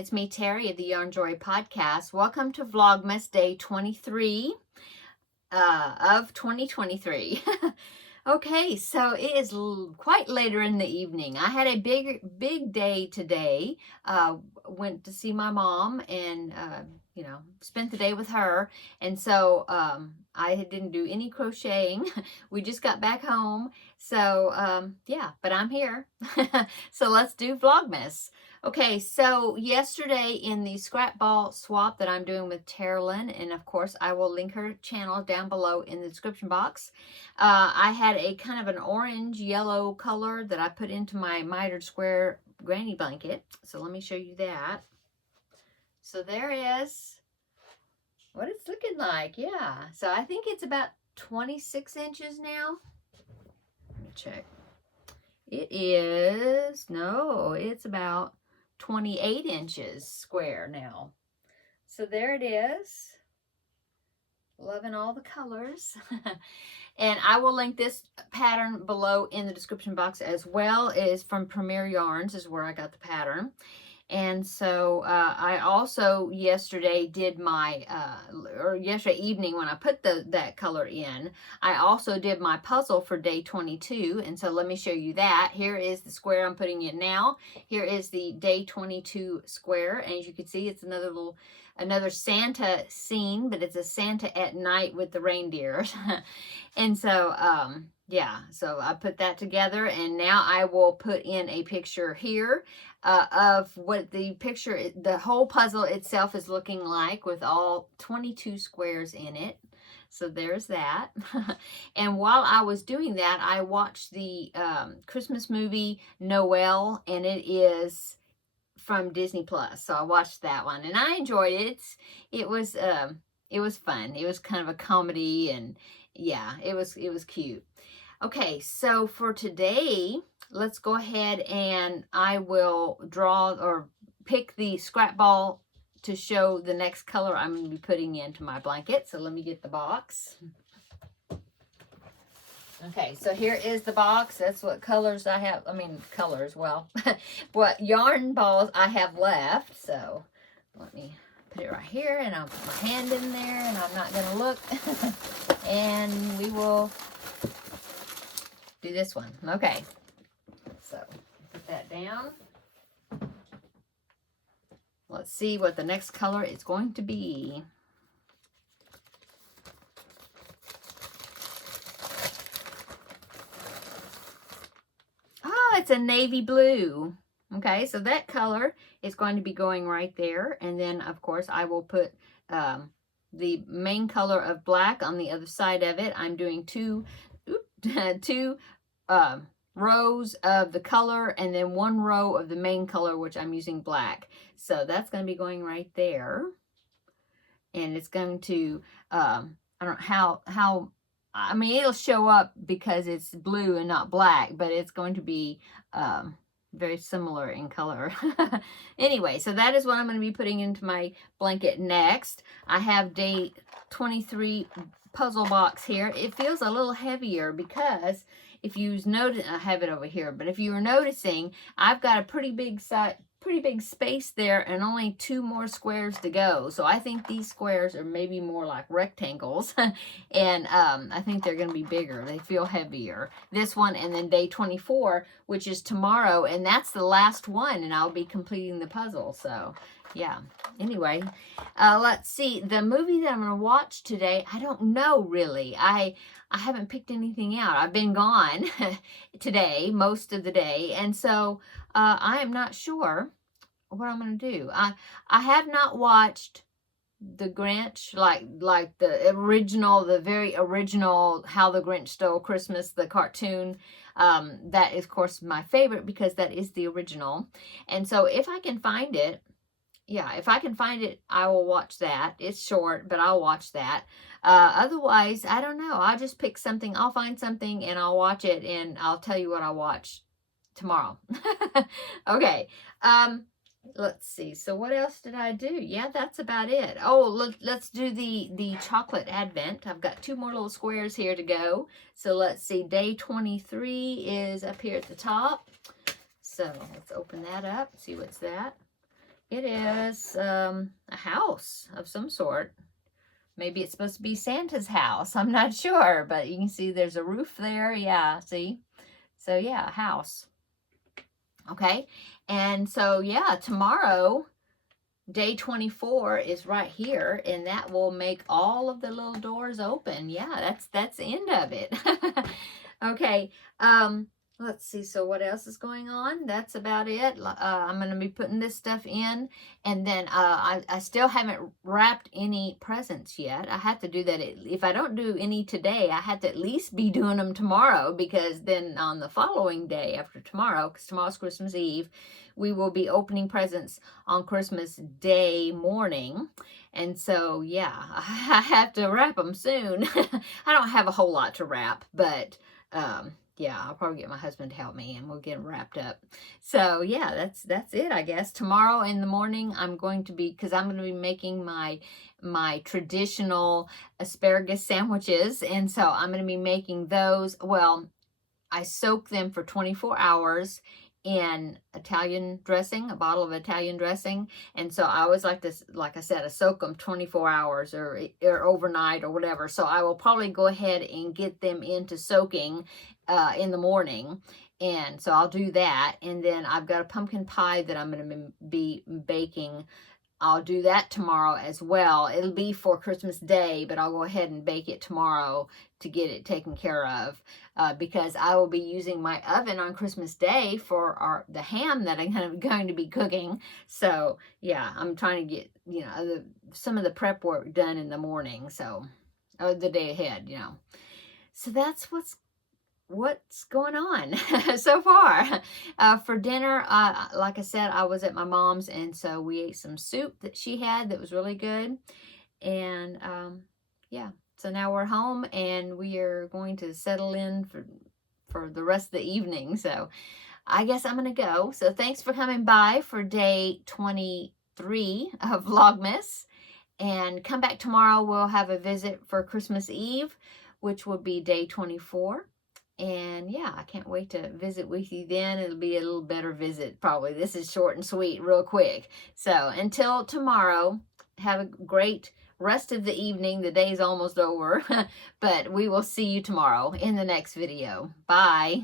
It's me, Terri of the Yarn Joy Podcast. Welcome to Vlogmas Day 23 of 2023. Okay, so it is quite later in the evening. I had a big day today. Went to see my mom and, spent the day with her. And so I didn't do any crocheting. We just got back home. So, yeah, but I'm here. So let's do Vlogmas. Okay, so yesterday in the scrap ball swap that I'm doing with Taralynn, and of course I will link her channel down below in the description box, I had a kind of an orange yellow color that I put into my mitered square granny blanket. So let me show you that. So there is what it's looking like. Yeah, so I think it's about 26 inches now. Let me check. It is, no, it's about 28 inches square now. So there it is. Loving all the colors. And I will link this pattern below in the description box as well. It is from Premier Yarns, is where I got the pattern. And so I also yesterday did my, or yesterday evening when I put that color in, I also did my puzzle for day 22. And so let me show you that. Here is the square I'm putting in now. Here is the day 22 square. And as you can see, it's another Santa scene, but it's a Santa at night with the reindeers. And so, yeah, so I put that together, and now I will put in a picture here of what the whole puzzle itself is looking like with all 22 squares in it. So there's that. And while I was doing that, I watched the Christmas movie Noel, and it is from Disney Plus. So I watched that one and I enjoyed it. It was fun. It was kind of a comedy, and yeah, it was cute. Okay, so for today, let's go ahead and I will draw or pick the scrap ball to show the next color I'm going to be putting into my blanket. So let me get the box. Okay, so here is the box. That's what colors I have. I mean, colors, well, what yarn balls I have left. So let me put it right here, and I'll put my hand in there, and I'm not going to look. And we will do this one. Okay, so put that down. Let's see what the next color is going to be. Oh, it's a navy blue. Okay, so that color is going to be going right there. And then, of course, I will put the main color of black on the other side of it. I'm doing two rows of the color and then one row of the main color, which I'm using black. So that's going to be going right there. And it's going to, I don't know how, I mean, it'll show up because it's blue and not black, but it's going to be very similar in color. Anyway, so that is what I'm going to be putting into my blanket next. I have day 23 puzzle box here. It feels a little heavier because if you notice, I have it over here, but if you were noticing, I've got a pretty big space there and only 2 more squares to go. So I think these squares are maybe more like rectangles. And I think they're going to be bigger. They feel heavier. This one, and then day 24, which is tomorrow, and that's the last one, and I'll be completing the puzzle. So yeah, anyway, let's see. The movie that I'm going to watch today, I don't know really. I haven't picked anything out. I've been gone today, most of the day, and so I am not sure what I'm going to do. I have not watched the Grinch, like the original, the very original How the Grinch Stole Christmas, the cartoon. That is, of course, my favorite because that is the original. And so if I can find it, yeah, if I can find it, I will watch that. It's short, but I'll watch that. Otherwise, I don't know. I'll just pick something. I'll find something and I'll watch it, and I'll tell you what I watch tomorrow. Okay. Let's see. So what else did I do? Yeah, that's about it. Oh, let's do the chocolate advent. I've got 2 more little squares here to go. So let's see. Day 23 is up here at the top. So let's open that up. See what's that. It is a house of some sort. Maybe it's supposed to be Santa's house. I'm not sure, but you can see there's a roof there. Yeah, see? So yeah, a house. Okay. And so yeah, tomorrow, day 24 is right here, and that will make all of the little doors open. Yeah, that's the end of it. Okay. Let's see. So what else is going on? That's about it. I'm going to be putting this stuff in, and then I still haven't wrapped any presents yet. I have to do that. If I don't do any today, I have to at least be doing them tomorrow, because then on the following day after tomorrow, because tomorrow's Christmas Eve, we will be opening presents on Christmas Day morning. And so, yeah, I have to wrap them soon. I don't have a whole lot to wrap, but yeah, I'll probably get my husband to help me, and we'll get them wrapped up. So yeah, that's it, I guess. Tomorrow in the morning, I'm going to be making my traditional asparagus sandwiches, and so I'm going to be making those. Well, I soak them for 24 hours in Italian dressing, a bottle of Italian dressing. And so I always like this, like I said, I soak them 24 hours or overnight or whatever. So I will probably go ahead and get them into soaking in the morning. And so I'll do that. And then I've got a pumpkin pie that I'm going to be baking. I'll do that tomorrow as well. It'll be for Christmas Day, but I'll go ahead and bake it tomorrow to get it taken care of, because I will be using my oven on Christmas Day for the ham that I'm going to be cooking. So yeah, I'm trying to get, some of the prep work done in the morning, so the day ahead, So that's what's going on so far. For dinner, like I said, I was at my mom's, and so we ate some soup that she had that was really good. And yeah, so now we're home, and we are going to settle in for the rest of the evening. So I guess I'm gonna go. So thanks for coming by for day 23 of Vlogmas, and come back tomorrow. We'll have a visit for Christmas Eve, which will be day 24. And yeah, I can't wait to visit with you then. It'll be a little better visit, probably. This is short and sweet, real quick. So until tomorrow, have a great rest of the evening. The day's almost over, but we will see you tomorrow in the next video. Bye.